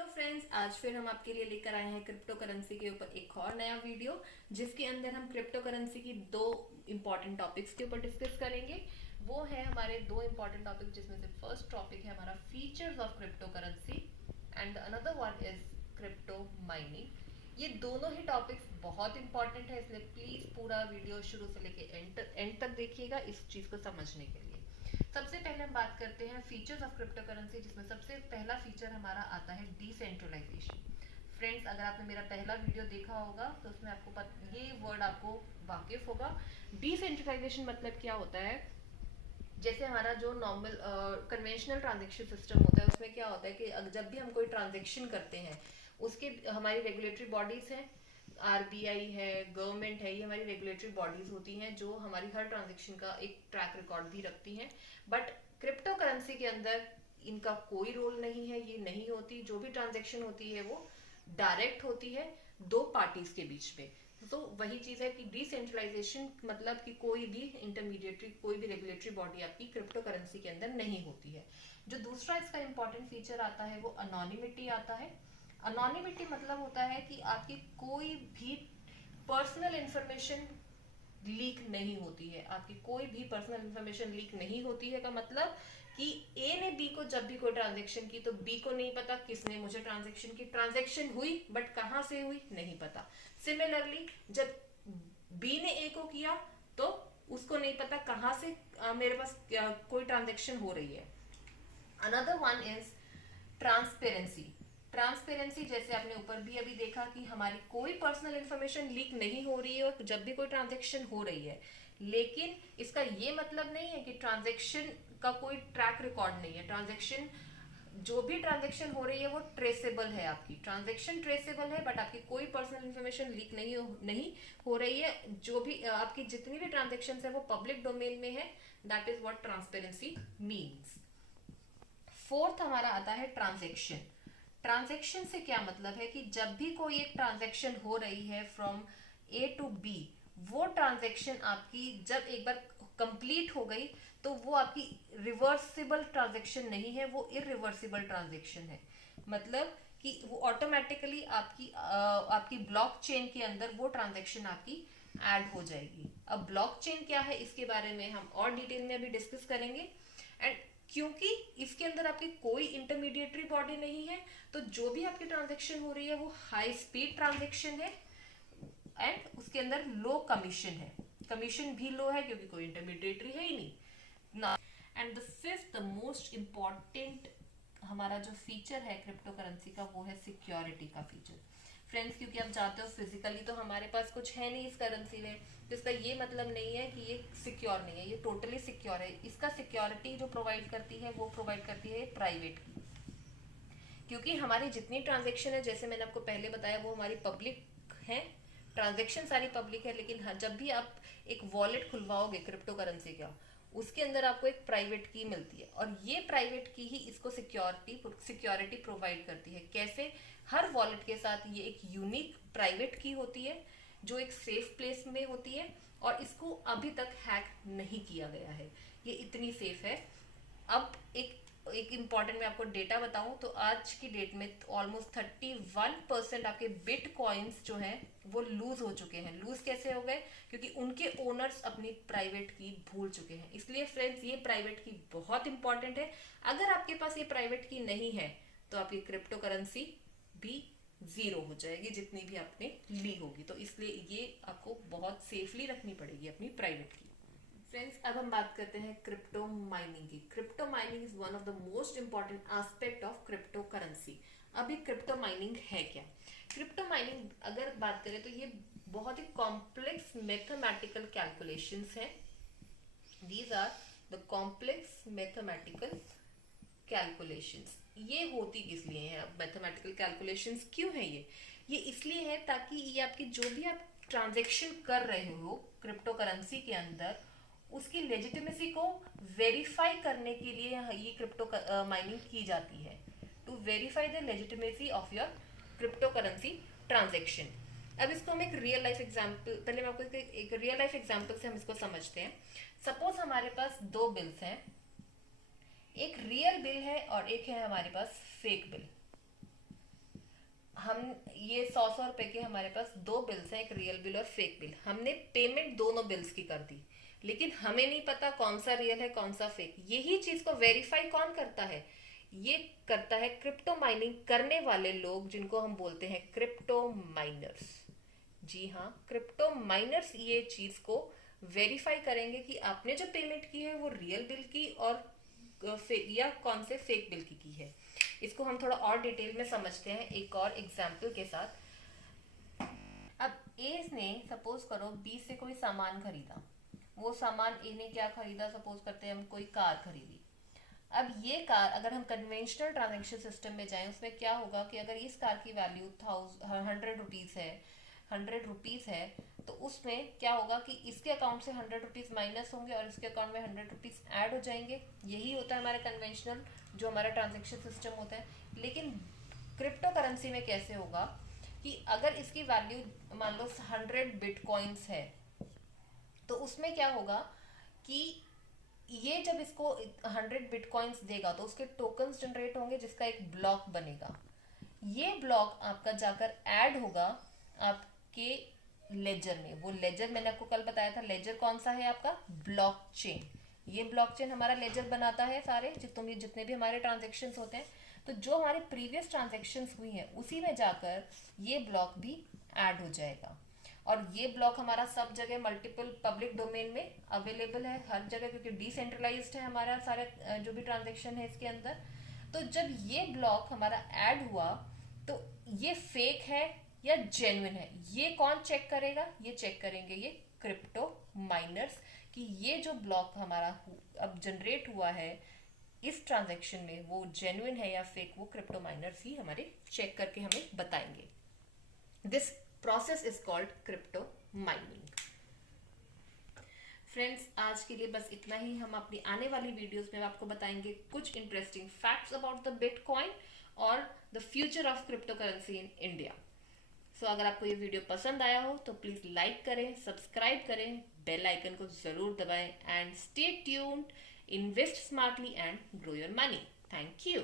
Hello friends, आज फिर हम आपके लिए लेकर आए हैं क्रिप्टो करेंसी के ऊपर एक और नया वीडियो, जिसके अंदर हम क्रिप्टो करेंसी की दो इम्पॉर्टेंट टॉपिक्स के ऊपर डिस्कस करेंगे। वो है हमारे दो इम्पॉर्टेंट टॉपिक, जिसमें से फर्स्ट टॉपिक है हमारा features of crypto currency and another one is crypto mining. ये दोनों ही टॉपिक्स बहुत इंपॉर्टेंट है, इसलिए प्लीज पूरा वीडियो शुरू से लेके एंड तक देखिएगा इस चीज को समझने के लिए। सबसे पहले हम बात करते हैं फीचर्स ऑफ क्रिप्टो करेंसी, जिसमें सबसे पहला फीचर हमारा आता है डिसेंट्रलाइजेशन। फ्रेंड्स, अगर आपने मेरा पहला वीडियो देखा होगा तो उसमें आपको ये वर्ड आपको वाकिफ होगा। डिसेंट्रलाइजेशन मतलब क्या होता है? जैसे हमारा जो नॉर्मल कन्वेंशनल ट्रांजेक्शन सिस्टम होता है, उसमें क्या होता है कि जब भी हम कोई ट्रांजेक्शन करते हैं, उसके हमारी रेगुलेटरी बॉडीज हैं, आरबीआई है, गवर्नमेंट है, ये हमारी रेगुलेटरी बॉडीज होती हैं जो हमारी हर ट्रांजेक्शन का एक ट्रैक रिकॉर्ड भी रखती हैं। बट क्रिप्टो करेंसी के अंदर इनका कोई रोल नहीं है, ये नहीं होती। जो भी ट्रांजेक्शन होती है वो डायरेक्ट होती है दो पार्टीज के बीच में। तो वही चीज है कि डिसेंट्रलाइजेशन मतलब कि कोई भी इंटरमीडिएटरी, कोई भी रेगुलेटरी बॉडी आपकी क्रिप्टो करेंसी के अंदर नहीं होती है। जो दूसरा इसका इंपॉर्टेंट फीचर आता है वो अनोनिमिटी आता है। अनोनिमिटी मतलब होता है कि आपकी कोई भी पर्सनल इंफॉर्मेशन लीक नहीं होती है। आपकी कोई भी पर्सनल इंफॉर्मेशन लीक नहीं होती है का मतलब कि ए ने बी को जब भी कोई ट्रांजेक्शन की तो बी को नहीं पता किसने मुझे ट्रांजेक्शन की। ट्रांजेक्शन हुई बट कहां से हुई नहीं पता। सिमिलरली जब बी ने ए को किया तो उसको नहीं पता कहां से मेरे पास कोई ट्रांजेक्शन हो रही है। Another one is transparency. Transparency जैसे आपने ऊपर भी अभी देखा कि हमारी कोई पर्सनल इंफॉर्मेशन लीक नहीं हो रही है जब भी कोई ट्रांजेक्शन हो रही है, लेकिन इसका ये मतलब नहीं है कि ट्रांजेक्शन का कोई ट्रैक रिकॉर्ड नहीं है। ट्रांजेक्शन, जो भी ट्रांजेक्शन हो रही है वो ट्रेसेबल है, आपकी ट्रांजेक्शन ट्रेसेबल है, बट आपकी कोई पर्सनल इंफॉर्मेशन लीक नहीं हो रही है। जो भी आपकी जितनी भी ट्रांजेक्शन है वो पब्लिक डोमेन में है। That is what transparency means. Fourth हमारा आता है ट्रांजेक्शन। ट्रांजेक्शन से क्या मतलब है कि जब भी कोई एक ट्रांजेक्शन हो रही है फ्रॉम ए टू बी, वो ट्रांजेक्शन आपकी जब एक बार कंप्लीट हो गई तो वो आपकी रिवर्सिबल ट्रांजेक्शन नहीं है, वो इरिवर्सिबल ट्रांजेक्शन है। मतलब कि वो ऑटोमेटिकली आपकी ब्लॉकचेन के अंदर वो ट्रांजेक्शन आपकी ऐड हो जाएगी। अब ब्लॉकचेन क्या है इसके बारे में हम और डिटेल में अभी डिस्कस करेंगे। एंड क्योंकि इसके अंदर आपकी कोई इंटरमीडिएटरी बॉडी नहीं है, तो जो भी आपकी ट्रांजेक्शन हो रही है वो हाई स्पीड ट्रांजेक्शन है एंड उसके अंदर लो कमीशन है। कमीशन भी लो है क्योंकि कोई इंटरमीडिएटरी है ही नहीं। And the fifth the most important हमारा जो फीचर है क्रिप्टो करेंसी का वो है सिक्योरिटी का फीचर। फ्रेंड्स, क्योंकि आप जानते हो फिजिकली तो हमारे पास कुछ है नहीं इस करेंसी में, तो इसका ये मतलब नहीं है कि ये सिक्योर नहीं है, ये टोटली सिक्योर है। इसका सिक्योरिटी जो प्रोवाइड करती है वो प्रोवाइड करती है प्राइवेट की। क्योंकि हमारी जितनी ट्रांजेक्शन है, जैसे मैंने आपको पहले बताया, वो हमारी पब्लिक है, ट्रांजेक्शन सारी पब्लिक है। लेकिन जब भी आप एक वॉलेट खुलवाओगे क्रिप्टो करेंसी का, उसके अंदर आपको एक प्राइवेट की मिलती है, और ये प्राइवेट की ही इसको सिक्योरिटी प्रोवाइड करती है। कैसे? हर वॉलेट के साथ ये एक यूनिक प्राइवेट की होती है जो एक सेफ प्लेस में होती है, और इसको अभी तक हैक नहीं किया गया है, ये इतनी सेफ है। अब एक इम्पॉर्टेंट मैं आपको डेटा बताऊं तो आज की डेट में ऑलमोस्ट 31% आपके बिटकॉइंस जो हैं वो लूज हो चुके हैं। लूज कैसे हो गए? क्योंकि उनके ओनर्स अपनी प्राइवेट की भूल चुके हैं। इसलिए फ्रेंड्स, ये प्राइवेट की बहुत इंपॉर्टेंट है। अगर आपके पास ये प्राइवेट की नहीं है तो आपकी क्रिप्टो करेंसी भी जीरो हो जाएगी, जितनी भी आपने ली होगी। तो इसलिए ये आपको बहुत सेफली रखनी पड़ेगी अपनी प्राइवेट की। फ्रेंड्स, अब हम बात करते हैं क्रिप्टो माइनिंग की। Crypto mining is one of the most important aspect of crypto currency. अभी क्रिप्टो माइनिंग है क्या? क्रिप्टो माइनिंग अगर बात करें तो ये बहुत ही कॉम्प्लेक्स मैथमेटिकल कैलकुलेशंस हैं। These are the complex mathematical calculations. ये होती किस लिए हैं? अब मैथमेटिकल कैलकुलेशंस क्यों है ये इसलिए है ताकि ये आपकी जो भी आप ट्रांजेक्शन कर रहे हो क्रिप्टो करेंसी के अंदर, उसकी लेजिटिमेसी को वेरीफाई करने के लिए ये क्रिप्टो माइनिंग की जाती है, to verify the legitimacy of your crypto currency transaction. अब इसको हम एक रियल लाइफ एग्जांपल, पहले मैं आपको एक रियल लाइफ एग्जांपल से हम इसको समझते हैं। सपोज हमारे पास दो बिल्स हैं, एक रियल बिल है और एक है हमारे पास फेक बिल। हम ये 100 रुपए के हमारे पास दो बिल्स हैं, एक रियल बिल और फेक बिल। हमने पेमेंट दोनों बिल्स की कर दी, लेकिन हमें नहीं पता कौन सा रियल है कौन सा फेक। यही चीज को वेरीफाई कौन करता है? ये करता है क्रिप्टो माइनिंग करने वाले लोग, जिनको हम बोलते हैं क्रिप्टो माइनर्स। जी हाँ, क्रिप्टो माइनर्स ये चीज को वेरीफाई करेंगे कि आपने जो पेमेंट की है वो रियल बिल की और या कौन से फेक बिल की है। इसको हम थोड़ा और डिटेल में समझते हैं एक और एग्जाम्पल के साथ। अब ए ने सपोज करो बी से कोई सामान खरीदा। वो सामान ए ने क्या खरीदा? सपोज करते हैं हम कोई कार खरीदी। अब ये कार अगर हम कन्वेंशनल ट्रांजैक्शन सिस्टम में जाएं, उसमें क्या होगा कि अगर इस कार की वैल्यू 100 रुपीज है, 100 रुपीज है, तो उसमें क्या होगा कि इसके अकाउंट से 100 रुपीज माइनस होंगे और इसके अकाउंट में 100 रुपीज ऐड हो जाएंगे। यही होता है हमारा कन्वेंशनल जो हमारा ट्रांजेक्शन सिस्टम होता है। लेकिन क्रिप्टो करेंसी में कैसे होगा कि अगर इसकी वैल्यू मान लो 100 बिटकॉइंस है, तो उसमें क्या होगा कि ये जब इसको 100 बिटकॉइंस देगा तो उसके टोकन्स जनरेट होंगे, जिसका एक ब्लॉक बनेगा। ये ब्लॉक आपका जाकर ऐड होगा आपके लेजर में। वो लेजर मैंने आपको कल बताया था, लेजर कौन सा है आपका? ब्लॉकचेन। ये ब्लॉकचेन हमारा लेजर बनाता है सारे जितने भी हमारे ट्रांजेक्शन्स होते हैं। तो जो हमारे प्रीवियस ट्रांजेक्शन्स हुई हैं उसी में जाकर ये ब्लॉक भी ऐड हो जाएगा। और ये ब्लॉक हमारा सब जगह मल्टीपल पब्लिक डोमेन में अवेलेबल है हर जगह, क्योंकि डिसेंट्रलाइज्ड है हमारा सारे जो भी ट्रांजेक्शन है इसके अंदर। तो जब ये ब्लॉक हमारा ऐड हुआ तो ये फेक है या जेन्युइन है, ये कौन चेक करेगा? ये चेक करेंगे ये क्रिप्टो माइनर्स कि ये जो ब्लॉक हमारा अब जनरेट हुआ है इस ट्रांजैक्शन में वो जेन्युइन है या फेक, वो क्रिप्टो माइनर्स ही हमारे चेक करके हमें बताएंगे। This process is called crypto mining. Friends, आज के लिए बस इतना ही। हम अपनी आने वाली वीडियोस में आपको बताएंगे कुछ interesting facts about the bitcoin और the future of cryptocurrency in India. So अगर आपको ये वीडियो पसंद आया हो तो प्लीज लाइक करें, सब्सक्राइब करें, बेल आइकन को जरूर दबाएं and stay tuned, invest smartly and grow your money. Thank you.